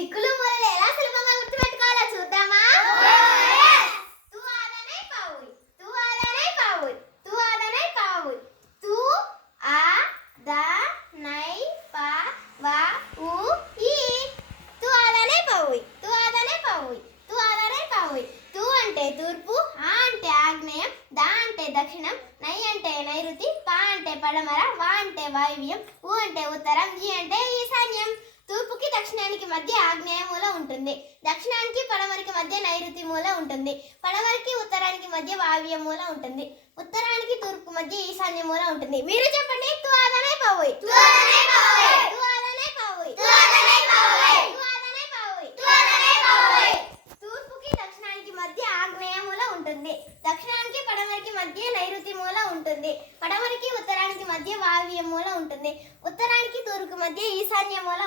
దిక్కులు మూలలు ఎలా సులభంగా గుర్తుపెట్టుకోవాలో చూద్దామా? తు ఆదనే పావుయ్ తు ఆదనే పావుయ్ తు ఆదనే పావుయ్ తు ఆ ద నై పా వా ఉ ఈ. తు ఆదనే పావుయ్ తు ఆదనే పావుయ్ తు ఆదనే పావుయ్ తు అంటే తూర్పు ఆ అంటే ఆగ్నేయం దా అంటే దక్షిణం నై అంటే నైరుతి పా అంటే పడమర వా అంటే వాయువ్యం ఊ అంటే ఉత్తరం ఈ అంటే ఈశాన్యం. మధ్య ఆగ్నేయ మూల ఉంటుంది. దక్షిణానికి పడమరికి మధ్య నైరుతి మూల ఉంటుంది. పడమరికి ఉత్తరానికి మధ్య వాయువ్య మూల ఉంటుంది. ఉత్తరానికి తూర్పు మధ్య ఈశాన్య మూల ఉంటుంది. మీరు చెప్పండి తు ఆదనే పావోయ్. తు ఆదనే పావోయ్. తు ఆదనే పావోయ్. తు ఆదనే పావోయ్. తు ఆదనే పావోయ్. తు ఆదనే పావోయ్. తూర్పుకి దక్షిణానికి మధ్య ఆగ్నేయ మూల ఉంటుంది. దక్షిణానికి పడమరికి మధ్య నైరుతి మూల ఉంటుంది. పడమరికి ఉత్తరానికి మధ్య వాయువ్య మూల ఉంటుంది. ఉత్తరానికి తూర్పు మధ్య ఈశాన్య మూల